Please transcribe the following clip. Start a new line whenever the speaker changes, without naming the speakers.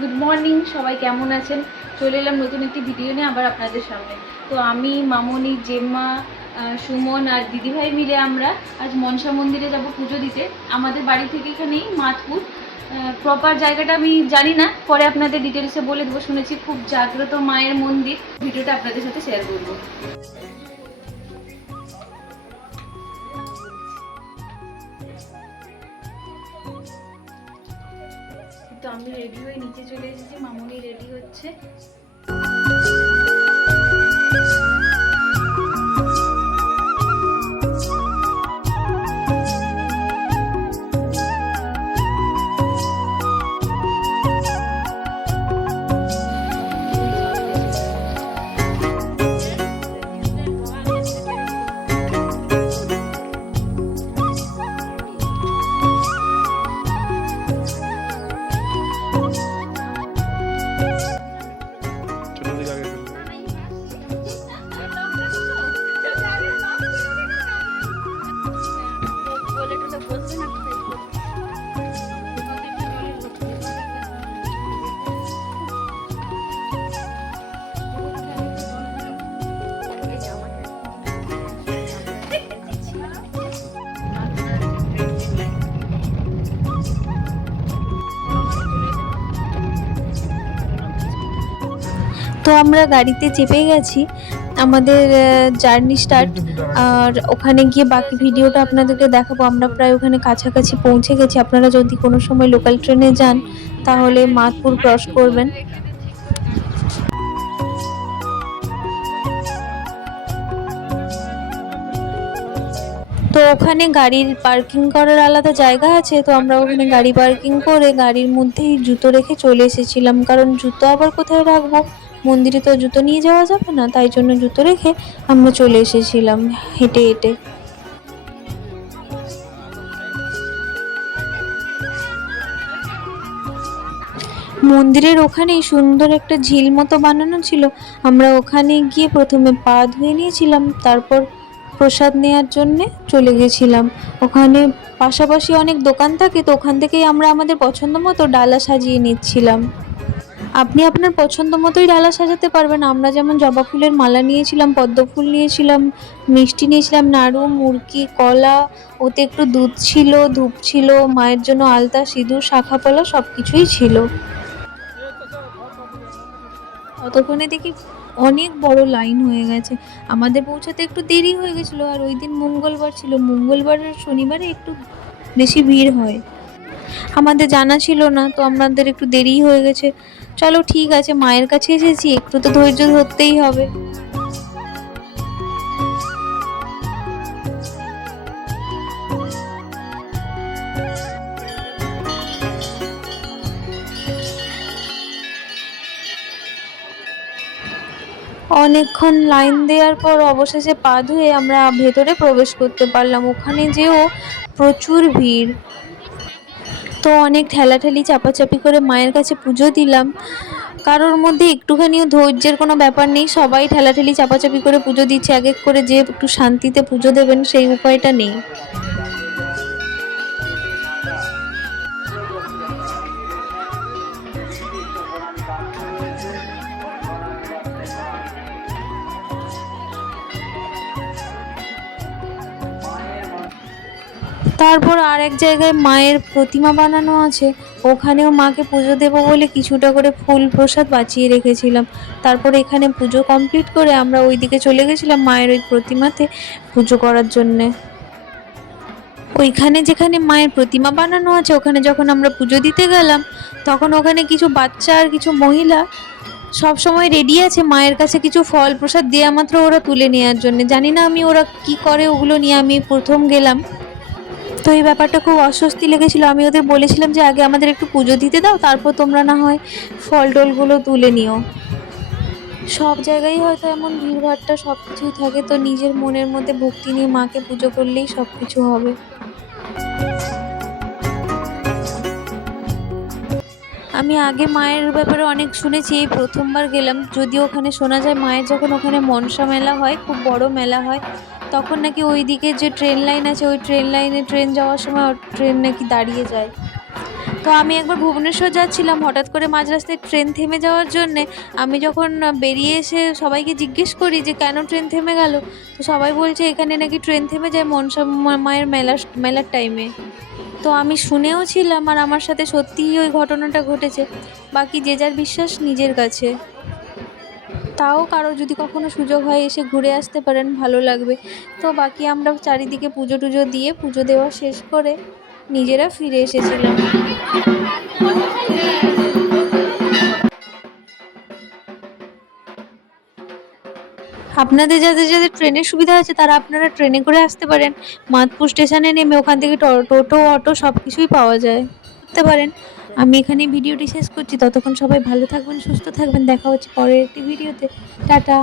Good morning সবাই কেমন আছেন? চলে এলাম নতুন একটি ভিডিও নিয়ে আবার আপনাদের সামনে। তো আমি, মামনি, জেম্মা সুমন আর দিদিভাই মিলে আমরা আজ মনসা মন্দিরে যাব পুজো দিতে। আমাদের বাড়ি থেকে এখানেই মাতপুর প্রপার জায়গাটা আমি জানি না। পরে আপনাদের ডিটেলসে বলে দেবো। শুনেছি খুব জাগ্রত মায়ের মন্দির। ভিডিওটা আপনাদের সাথে শেয়ার করব। আমি রেডি হয়ে নিচে চলে এসেছি মামনি রেডি হচ্ছে।
তো আমরা গাড়িতে চেপে গেছি। আমাদের জার্নি স্টার্ট আর ওখানে গিয়ে বাকি ভিডিওটা আপনাদেরকে দেখাবো। আমরা প্রায় ওখানে কাছাকাছি পৌঁছে গেছি। আপনারা যদি কোনো সময় লোকাল ট্রেনে যান, তাহলে মাতপুর ক্রস করবেন। তো ওখানে গাড়ির পার্কিং করার আলাদা জায়গা আছে। তো আমরা ওখানে গাড়ি পার্কিং করে গাড়ির মধ্যেই জুতো রেখে চলে এসেছিলাম। কারণ জুতো আবার কোথায় রাখব? মন্দিরে তো জুতো নিয়ে যাওয়া যাবে না, তাই জন্য জুতো রেখে আমরা চলে এসেছিলাম, হেঁটে হেঁটে। মন্দিরের ওখানেই সুন্দর একটা ঝিল মতো বানানো ছিল, আমরা ওখানে গিয়ে প্রথমে পা ধুয়ে নিয়েছিলাম, তারপর প্রসাদ নেওয়ার জন্যে চলে গেছিলাম। ওখানে পাশাপাশি অনেক দোকান থাকে, তো ওখান থেকেই আমরা আমাদের পছন্দ মতো ডালা সাজিয়ে নিচ্ছিলাম। আপনি আপনার পছন্দ মতোই ডালা সাজাতে পারবেন। আমরা যেমন জবা ফুলের মালা নিয়েছিলাম, পদ্ম ফুল নিয়েছিলাম, মিষ্টি নিয়েছিলাম, নাড়ু মুরকি কলা, ওতে একটু দুধ ছিল, ধূপ ছিল, মায়ের জন্য আলতা, সিঁদুর, শাখা পলা সব কিছুই ছিল। ততক্ষণে দেখি অনেক বড় লাইন হয়ে গেছে। আমাদের পৌঁছাতে একটু দেরি হয়ে গেছিল, আর ওই দিন মঙ্গলবার ছিল। মঙ্গলবার আর শনিবারে একটু বেশি ভিড় হয়। আমাদের জানা ছিল না, তো আমাদের একটু দেরি হয়ে গেছে। চলো ঠিক আছে, মায়ের কাছে এসেছি, একটু তো ধৈর্য ধরতেই হবে। অনেকক্ষণ লাইন দেওয়ার পর অবশেষে পা ধুয়ে আমরা ভেতরে প্রবেশ করতে পারলাম। ওখানে যেও প্রচুর ভিড়। তো অনেক ঠেলাঠেলি, চাপাচাপি করে মায়ের কাছে পুজো দিলাম। কারোর মধ্যে একটুখানিও ধৈর্যের কোনো ব্যাপার নেই, সবাই ঠেলাঠেলি, চাপাচাপি করে পুজো দিচ্ছে। এক এক করে যে একটু শান্তিতে পুজো দেবেন সেই উপায়টা নেই। তারপর আর এক জায়গায় মায়ের প্রতিমা বানানো আছে। ওখানেও মাকে পুজো দেবো বলে কিছুটা করে ফুল প্রসাদ বাঁচিয়ে রেখেছিলাম। তারপর এখানে পুজো কমপ্লিট করে আমরা ওইদিকে চলে গেছিলাম মায়ের ওই প্রতিমাতে পুজো করার জন্যে। ওইখানে যেখানে মায়ের প্রতিমা বানানো আছে, ওখানে যখন আমরা পুজো দিতে গেলাম, তখন ওখানে কিছু বাচ্চা আর কিছু মহিলা সব সময় রেডি আছে মায়ের কাছে কিছু ফল প্রসাদ দেওয়া মাত্র ওরা তুলে নেওয়ার জন্য। জানি না আমি ওরা কি করে ওগুলো নিয়ে আমি প্রথম গেলাম। এই ব্যাপারটা খুব অস্বস্তি লেগেছিল। আমি ওদের বলেছিলাম যে, আগে আমাদের একটু পুজো দিতে দাও, তারপর তোমরা না হয় ফল টলগুলো তুলে নিও। সব জায়গায় হয়তো এমন ভিড়ভাট্টা সব কিছুই থাকে, তো নিজের মনের মধ্যে ভক্তি নিয়ে মাকে পুজো করলেই সব কিছু হবে। আমি আগে মায়ের ব্যাপারে অনেক শুনেছি, এই প্রথমবার গেলাম। যদিও ওখানে শোনা যায়, মায়ের যখন ওখানে মনসা মেলা হয়, খুব বড় মেলা হয় তখন নাকি ওই দিকে যে ট্রেন লাইন আছে, ওই ট্রেন লাইনে ট্রেন যাওয়ার সময় ট্রেন নাকি দাঁড়িয়ে যায়। তো আমি একবার ভুবনেশ্বর যাচ্ছিলাম, হঠাৎ করে মাঝ রাস্তায় ট্রেন থেমে যাওয়ার জন্যে আমি যখন বেরিয়ে এসে সবাইকে জিজ্ঞেস করি যে, কেন ট্রেন থেমে গেল? তো সবাই বলছে, এখানে নাকি ট্রেন থেমে যায় মনসা মায়ের মেলার মেলার টাইমে তো আমি শুনেও ছিলাম আর আমার সাথে সত্যিই ওই ঘটনাটা ঘটেছে। বাকি যে যার বিশ্বাস নিজের কাছে। তাও কারও যদি কখনো সুযোগ হয় এসে ঘুরে আসতে পারেন, ভালো লাগবে। তো বাকি আমরা চারিদিকে পুজো টুজো দিয়ে পুজো দেওয়া শেষ করে নিজেরা ফিরে এসেছিলাম। আপনাদের যাদের যাদের ট্রেনের সুবিধা আছে তারা আপনারা ট্রেনে করে আসতে পারেন। মাতপুর স্টেশনে নেমে ওখান থেকে টোটো, অটো সব কিছুই পাওয়া যায়। করতে পারেন। আমি এখানে ভিডিওটি শেষ করছি। ততক্ষণ সবাই ভালো থাকবেন, সুস্থ থাকবেন। দেখা হচ্ছে পরের একটি ভিডিওতে। টাটা।